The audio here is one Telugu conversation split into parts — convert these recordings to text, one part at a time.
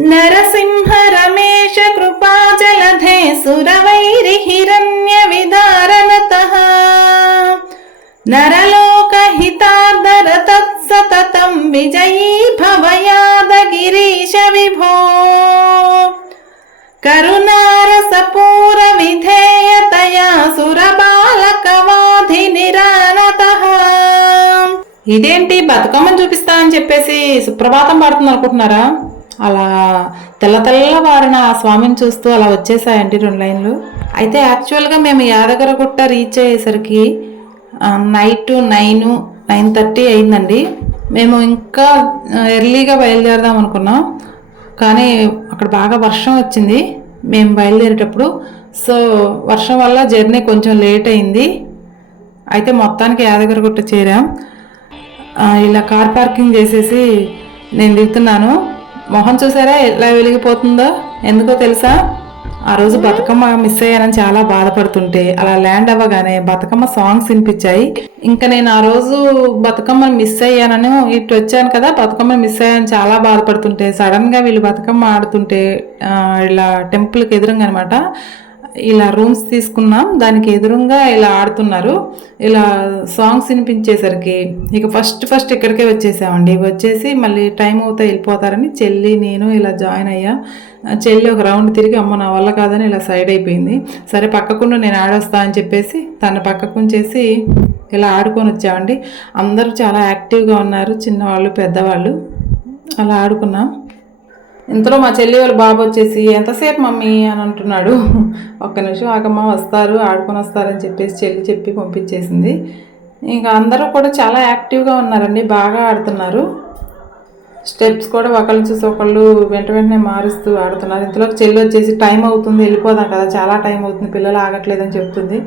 నరసింహ రమేశ కృపాజలధే సురవైరి హిరణ్య విదారణత నరలోక హితార్దర తత్సతతం విజయీ భవయాదగిరీశ విభో కరుణారసపూర విధేయతయా సురబాలకవాధి నిరానత ఇదేంటి బతుకమ్మని చూపిస్తా అని చెప్పేసి సుప్రభాతం పాడుతుంది అనుకుంటున్నారా అలా తెల్ల తెల్లవారిన ఆ స్వామిని చూస్తూ అలా వచ్చేసాయండి రెండు లైన్లు. అయితే యాక్చువల్గా మేము యాదగిరిగుట్ట రీచ్ అయ్యేసరికి నైట్ నైన్ నైన్ థర్టీ అయిందండి. మేము ఇంకా ఎర్లీగా బయలుదేరదాం అనుకున్నాం. కానీ అక్కడ బాగా వర్షం వచ్చింది. మేము బయలుదేరేటప్పుడు సో వర్షం వల్ల జర్నీ కొంచెం లేట్ అయింది. అయితే మొత్తానికి యాదగిరిగుట్ట చేరాం. ఇలా కార్ పార్కింగ్ చేసేసి నేను దిగుతున్నాను. మొహం చూసారా? ఎలా వెలిగిపోతుందో? ఎందుకో తెలుసా? ఆ రోజు బతుకమ్మ మిస్ అయ్యానని చాలా బాధపడుతుంటే అలా ల్యాండ్ అవ్వగానే బతుకమ్మ సాంగ్స్ వినిపించాయి. ఇంకా నేను ఆ రోజు బతుకమ్మని మిస్ అయ్యానని ఇటు వచ్చాను కదా బతుకమ్మని మిస్ అయ్యాను చాలా బాధపడుతుంటే సడన్గా వీళ్ళు బతుకమ్మ ఆడుతుంటే ఇలా టెంపుల్కి ఎదురుగా అనమాట ఇలా రూమ్స్ తీసుకున్నాం. దానికి ఎదురుగా ఇలా ఆడుతున్నారు. ఇలా సాంగ్స్ వినిపించేసరికి ఇక ఫస్ట్ ఫస్ట్ ఇక్కడికే వచ్చేసామండి. వచ్చేసి మళ్ళీ టైం అవుతా వెళ్ళిపోతారని చెల్లి నేను ఇలా జాయిన్ అయ్యా. చెల్లి ఒక రౌండ్ తిరిగి అమ్మ నా వల్ల కాదని ఇలా సైడ్ అయిపోయింది. సరే పక్కకుండా నేను ఆడొస్తా అని చెప్పేసి తన పక్కకుంచేసి ఇలా ఆడుకొని వచ్చామండి. అందరూ చాలా యాక్టివ్గా ఉన్నారు. చిన్నవాళ్ళు పెద్దవాళ్ళు. అలా ఆడుకున్నాం. ఇంతలో మా చెల్లి వాళ్ళ బాబు వచ్చేసి ఎంతసేపు మమ్మీ? అని అంటున్నాడు. ఒక్క నిమిషం ఆగమ్మ వస్తారు ఆడుకొని వస్తారని చెప్పేసి చెల్లి చెప్పి పంపించేసింది. ఇంకా అందరూ కూడా చాలా యాక్టివ్గా ఉన్నారండి బాగా ఆడుతున్నారు. స్టెప్స్ కూడా ఒకళ్ళు చూసి ఒకళ్ళు వెంట వెంటనే మారుస్తూ ఆడుతున్నారు. ఇంతలో చెల్లి వచ్చేసి టైం అవుతుంది వెళ్ళిపోదాం కదా చాలా టైం అవుతుంది పిల్లలు ఆగట్లేదని చెప్తుంది.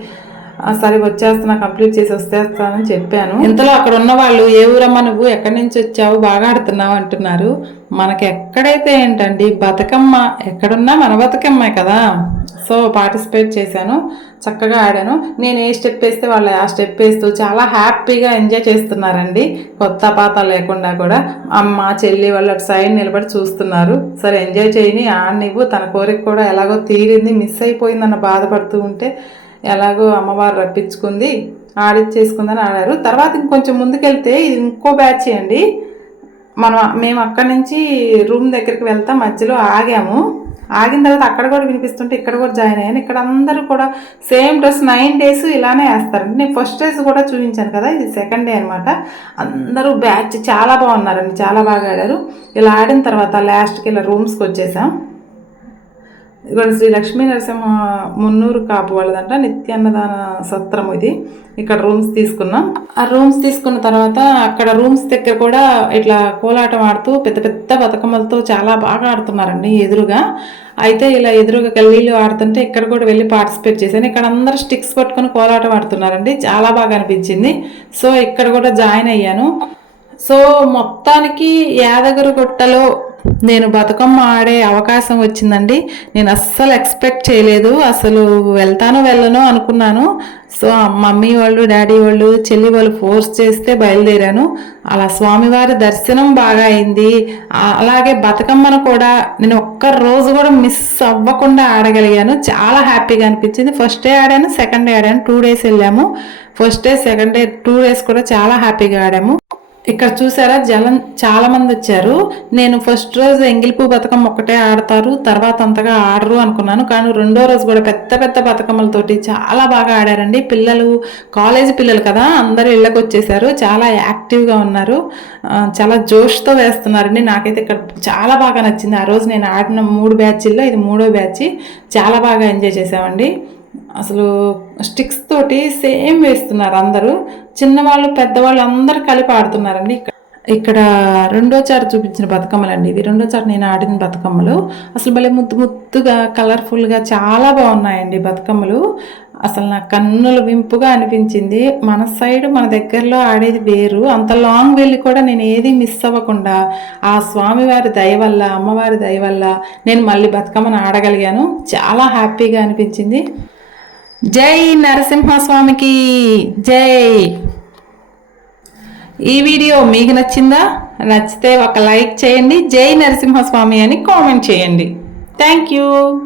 సరే వచ్చేస్తున్నా కంప్లీట్ చేసి వస్తేస్తానని చెప్పాను. ఇంతలో అక్కడ ఉన్న వాళ్ళు ఏ ఊరమ్మా నువ్వు? ఎక్కడి నుంచి వచ్చావు? బాగా ఆడుతున్నావు అంటున్నారు. మనకి ఎక్కడైతే ఏంటండి? బతుకమ్మ ఎక్కడున్నా మన బతుకమ్మే కదా! సో పార్టిసిపేట్ చేశాను. చక్కగా ఆడాను. నేను ఏ స్టెప్ వేస్తే వాళ్ళు ఆ స్టెప్ వేస్తూ చాలా హ్యాపీగా ఎంజాయ్ చేస్తున్నారండి. కొత్త పాత లేకుండా కూడా. అమ్మ చెల్లి వాళ్ళు అటు సైడ్ నిలబడి చూస్తున్నారు. సరే ఎంజాయ్ చేయని ఆడనివ్వు తన కోరిక కూడా ఎలాగో తీరింది మిస్ అయిపోయిందన్న బాధపడుతూ ఉంటే ఎలాగో అమ్మవారు రప్పించుకుంది ఆడిచ్చేసుకుందని ఆడారు. తర్వాత ఇంకొంచెం ముందుకెళ్తే ఇది ఇంకో బ్యాచ్ అండి. మనం మేము అక్కడి నుంచి రూమ్ దగ్గరికి వెళ్తా మధ్యలో ఆగాము. ఆగిన తర్వాత అక్కడ కూడా వినిపిస్తుంటే ఇక్కడ కూడా జాయిన్ అయ్యాను. ఇక్కడ అందరూ కూడా సేమ్ డ్రెస్ నైన్ డేస్ ఇలానే వేస్తారండి. నేను ఫస్ట్ డేస్ కూడా చూపించాను కదా ఇది సెకండ్ డే అనమాట అందరూ బ్యాచ్ చాలా బాగున్నారండి చాలా బాగా ఆడారు. ఇలా ఆడిన తర్వాత లాస్ట్కి ఇలా రూమ్స్కి వచ్చేసాం. ఇక్కడ శ్రీ లక్ష్మీ నరసింహ మున్నూరు కాపు వాళ్ళదంట నిత్యాన్నదాన సత్రం ఇది. ఇక్కడ రూమ్స్ తీసుకున్నాం. ఆ రూమ్స్ తీసుకున్న తర్వాత అక్కడ రూమ్స్ దగ్గర కూడా ఇట్లా కోలాటం ఆడుతూ పెద్ద పెద్ద బతుకమ్మలతో చాలా బాగా ఆడుతున్నారండి ఎదురుగా. అయితే ఇలా ఎదురుగా గల్లీలు ఆడుతుంటే ఇక్కడ కూడా వెళ్ళి పార్టిసిపేట్ చేశాను. ఇక్కడ అందరూ స్టిక్స్ పట్టుకొని కోలాటం ఆడుతున్నారండి. చాలా బాగా అనిపించింది. సో ఇక్కడ కూడా జాయిన్ అయ్యాను. సో మొత్తానికి యాదగిరిగుట్టలో నేను బతుకమ్మ ఆడే అవకాశం వచ్చిందండి. నేను అస్సలు ఎక్స్పెక్ట్ చేయలేదు. అసలు వెళ్తాను వెళ్ళను అనుకున్నాను. సో మమ్మీ వాళ్ళు డాడీ వాళ్ళు చెల్లి వాళ్ళు ఫోర్స్ చేస్తే బయలుదేరాను. అలా స్వామివారి దర్శనం బాగా అయింది. అలాగే బతుకమ్మను కూడా నేను ఒక్క రోజు కూడా మిస్ అవ్వకుండా ఆడగలిగాను. చాలా హ్యాపీగా అనిపించింది. ఫస్ట్ డే ఆడాను సెకండ్ డే ఆడాను టూ డేస్ వెళ్ళాము. First day second day two days కూడా చాలా హ్యాపీగా ఆడాము. ఇక్కడ చూసారా? జలం చాలా మంది వచ్చారు. నేను ఫస్ట్ రోజు ఎంగిలిపూ బతుకమ్మ ఒక్కటే ఆడతారు. తర్వాత అంతగా ఆడరు అనుకున్నాను. కానీ రెండో రోజు కూడా పెద్ద పెద్ద బతుకమ్మలతోటి చాలా బాగా ఆడారండి. పిల్లలు కాలేజీ పిల్లలు కదా అందరూ ఇళ్ళకి వచ్చేసారు. చాలా యాక్టివ్గా ఉన్నారు. చాలా జోష్తో వేస్తున్నారండి. నాకైతే ఇక్కడ చాలా బాగా నచ్చింది. ఆ రోజు నేను ఆడిన మూడు బ్యాచ్ల్లో ఇది మూడో బ్యాచ్. చాలా బాగా ఎంజాయ్ చేసామండి అసలు స్టిక్స్ తోటి సేమ్ వేస్తున్నారు అందరూ. చిన్నవాళ్ళు పెద్దవాళ్ళు అందరు కలిపి ఆడుతున్నారండి ఇక్కడ. ఇక్కడ రెండోసారి చూపించిన బతుకమ్మలండి ఇవి. రెండోసారి నేను ఆడిన బతుకమ్మలు. అసలు భలే ముద్దు ముద్దుగా కలర్ఫుల్గా చాలా బాగున్నాయండి బతుకమ్మలు. అసలు నా కన్నుల వింపుగా అనిపించింది. మన సైడ్ మన దగ్గరలో ఆడేది వేరు. అంత లాంగ్ వెళ్ళి కూడా నేను ఏది మిస్ అవ్వకుండా ఆ స్వామివారి దయ వల్ల అమ్మవారి దయ వల్ల నేను మళ్ళీ బతుకమ్మను ఆడగలిగాను. చాలా హ్యాపీగా అనిపించింది. జై నరసింహస్వామికి జై. ఈ వీడియో మీకు నచ్చిందా? నచ్చితే ఒక లైక్ చేయండి. జై నరసింహస్వామి అని కామెంట్ చేయండి. Thank you.